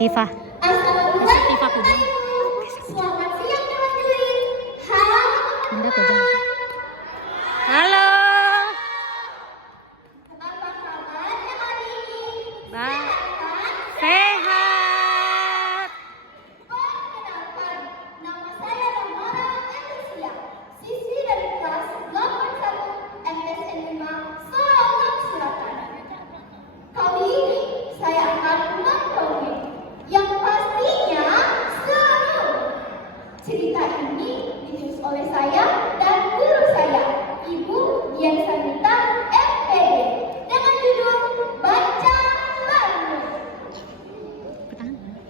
Tifa. Tifa Kujang. Selamat siang teman-teman. Halo. Bunda Kujang. Halo. Apa kabarnya hari ini? Bye. Sehat? Sehat. Perkenalkan, nama saya Tamara Anastasia, siswi dari kelas 81 MTSN 5 Salam Selatan. Kali ini saya akan mendongeng yang pastinya seru. Cerita ini ditulis oleh saya dan guru saya, Ibu Dian Sanita MPD, dengan judul Baca Bangun.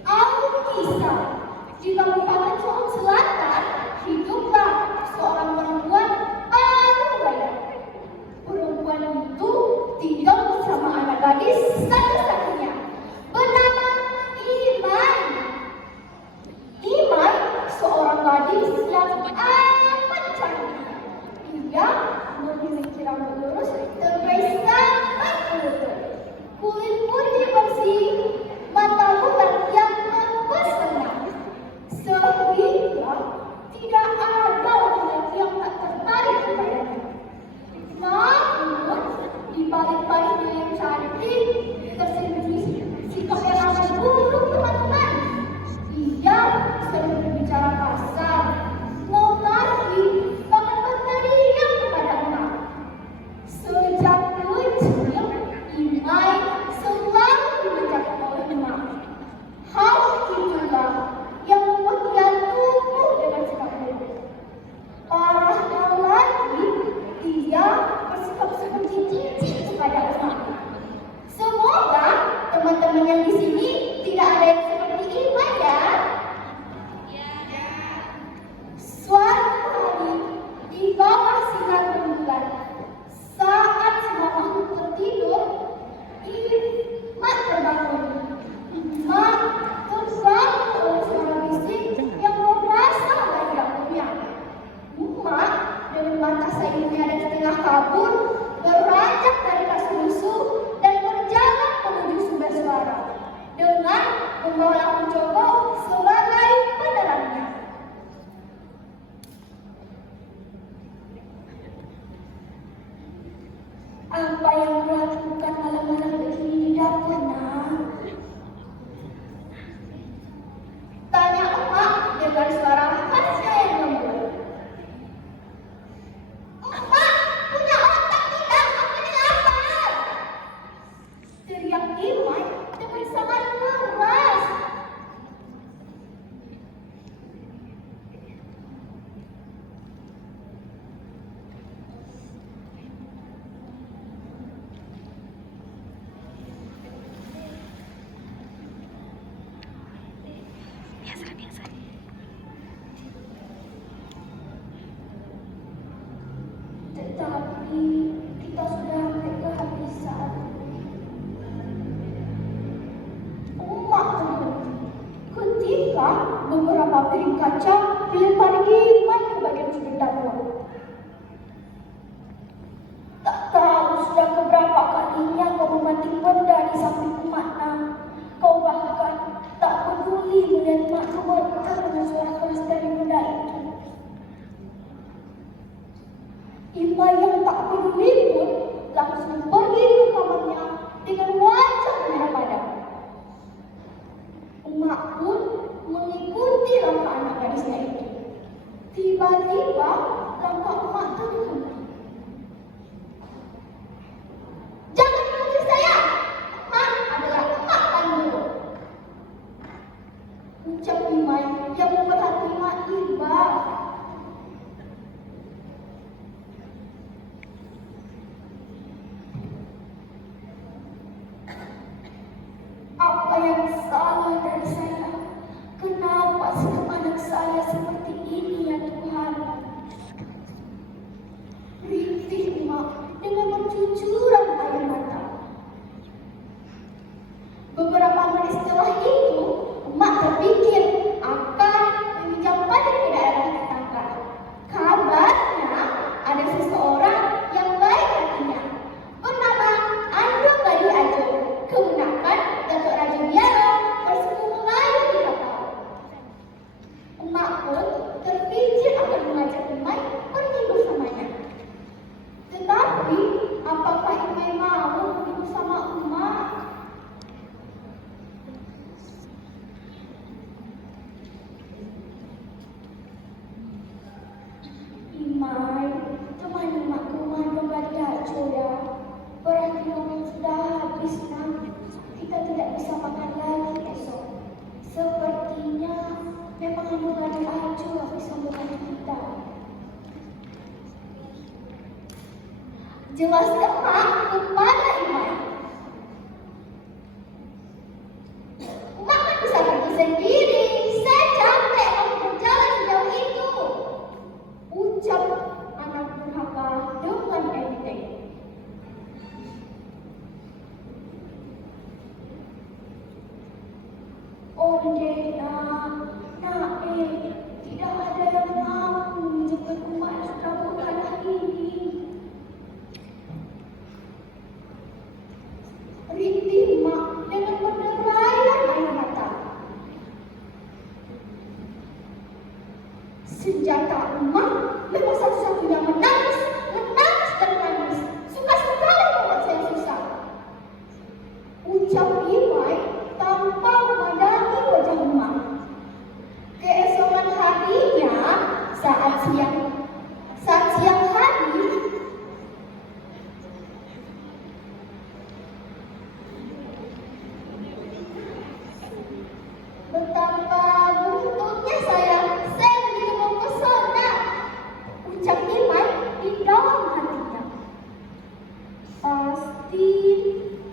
Alkisah. Di Kabupaten Solok Selatan hiduplah seorang perempuan parubaya. Perempuan itu tinggal bersama anak gadis satu-satunya bernama Iman. Iman seorang gadis yang amat cantik. Ia memiliki rambut lurus terbesi sampai ke lutut, kulit putih bersih, mata bulat yang mempesona, sehingga tidak ada laki-laki yang tak tertarik kepadanya. Namun, di balik-baliknya yang cantik, tersembunyi sikap yang amat buruk, teman-teman. Ia sering berbicara kasar, memaki, bahkan berteriak kepada emak. Sejak kecil, Imai selalu dibentak oleh emak. Hal itulah yang membuat ia tumbuh dengan sikap buruk. Parahnya lagi, ia bersikap seperti cicit kepada emak. Semoga teman-teman yang di sini tidak ada yang seperti Imai ya. Suatu hari di bawah sinar rembulan, saat semua makhluk tertidur, Iman terbangun. Iman terbangun oleh suara bising yang berasal dari dapurnya. Emak dengan mata seinya dan setengah kabur beranjak dari kasur lusuh dan berjalan menuju sumber suara dengan membawa lampu cokok sebagai penerangnya. Apa yang melakukan malam-malam begini di dapur, nak? Tanya emak dengan suara khasnya yang lembut. Emak, punya otak tidak? Aku ini lapar. Teriak Imai dengan sangat keras. Biasa. Tetapi kita sudah hampir kehabisan. Emak terhenti ketika beberapa piring kaca dilempar Imai ke bagian sudut dapur. Tak tahu sudah keberapa kalinya kau memantik benda di samping emak, nak. Kau bahkan tak peduli melihat emak gemetar dengan suara keras dari benda itu. Imai yang tak peduli pun langsung pergi ke kamarnya dengan wajah merah padam. Emak pun mengikuti langkah anak gadisnya itu. Tiba-tiba langkah emak terhenti. Jangan menuju saya, emak adalah emak paling buruk, ucap Imai yang membuat hati emak iba. Apa yang salah dari saya? Kenapa sikap anak saya seperti ini ya Tuhan? Imai, temani makku mandong dari Ajo ya. Berarti ngomong sudah habis, Nak. Kita tidak bisa makan lagi esok. Sepertinya memang anu dari Ajo yang bisa membantu kita. Jelaskan Mak kepada Imai. Mak kan bisa pergi sendiri. Saya capek harus berjalan sejauh itu. Ucap anak durhaka dengan enteng. Ondena, Naik, tidak ada yang mampu menjemputku masuk kampung tanah ini. Rintih Mak dengan penderayan air mata. Senjata emak memang satu-satunya menangis dan menangis. Suka sekali membuat saya susah. Ucap Imai tanpa memandangi wajah emak. Keesokan harinya, saat siang hari, betapa buntutnya saya begitu mempesona. Ucap Imai di dalam hatinya. Pasti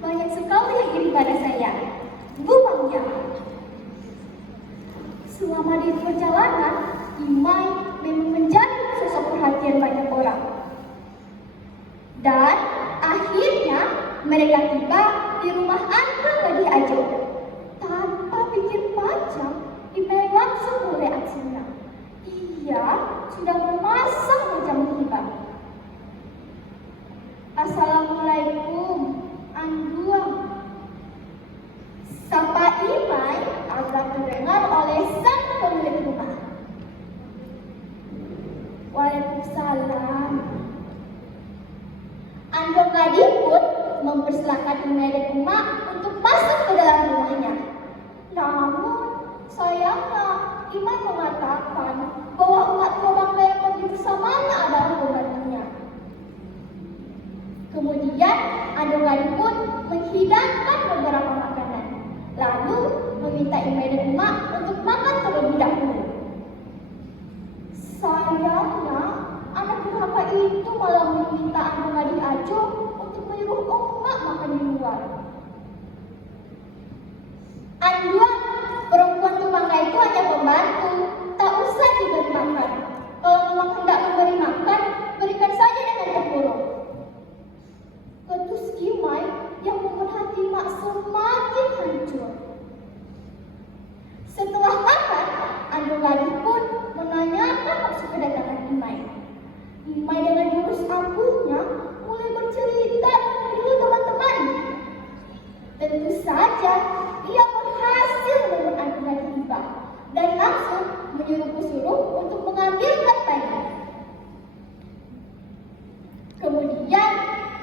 banyak sekali yang iri pada saya. Buangnya. Selama di perjalanan, Imai memang menjadi sosok perhatian banyak orang. Dan akhirnya mereka tiba di rumah Andra Gadi Ajo. Tanpa pikir panjang, Imai langsung mulai aksinya. Ia sudah memasang meja menghibah. Assalamualaikum, Anduam. Sapa Imai agar terdengar oleh sang pemilik rumah. Waalaikumsalam. Andong Gadi pun mempersilahkan Imai dan Emak untuk masuk ke dalam rumahnya. Namun sayangnya Imai mengatakan bahwa umat Kobangga yang pergi bersamanya adalah pembantunya. Kemudian Andong Gadi pun menghidangkan beberapa makanan, lalu meminta Imai dan Emak untuk makan terlebih dahulu. Sayangnya anak durhaka itu malah meminta Andong Gadi Ajo untuk menyuruh emak makan di luar. Anduan, perempuan Kobangga itu hanya pembantu, tak usah diberi makan. Kalau memang hendak memberi makan, berikan saja dengan terpuruk. Ketus Imai yang membuat hati Mak semakin hancur. Setelah makan, Andong Gadi pun menanyakan maksud kedatangan Imai. Imai dengan jurus ampuhnya mulai bercerita dulu teman-teman. Tentu saja ia berhasil membuat Andong Gadi tiba dan langsung menyuruh pesuruh untuk mengambilkan bayi. Kemudian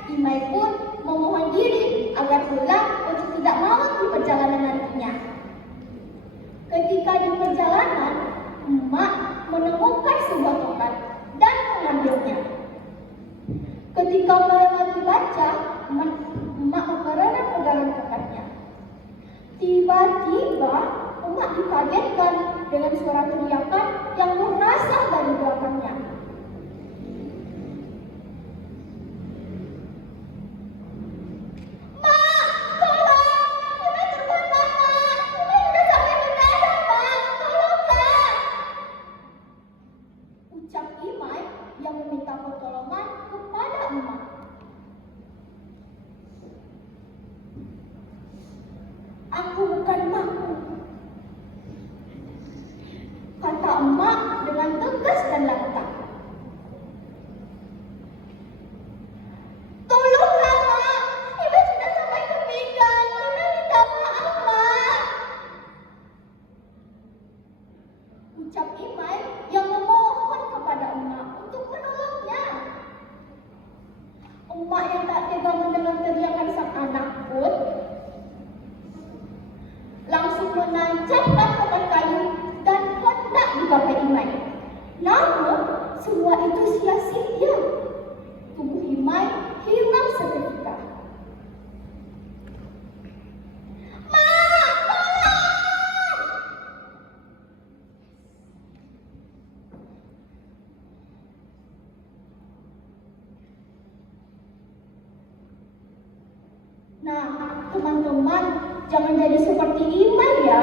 Imai pun memohon diri agar pulang untuk tidak maut di perjalanan nantinya. Ketika di perjalanan, Emak menemukan sebuah tongkat dan mengambilnya. Ketika melewati baca, Emak memerankan pegangan tongkatnya. Tiba-tiba, Emak dikagetkan dengan suara teriakan yang berasal dari belakangnya. Yang meminta pertolongan kepada Emak. Aku bukan makmu, kata Emak dengan tegas dan lantang. Tolonglah Mak, Ibu sudah sampai ke pinggang. Ibu minta maaf Mak. Ucap Imai yang memohon kepada Emak untuk menolongnya. Emak yang tak tega mendengar teriakan sang anak pun Nah, teman-teman, jangan jadi seperti Iman ya.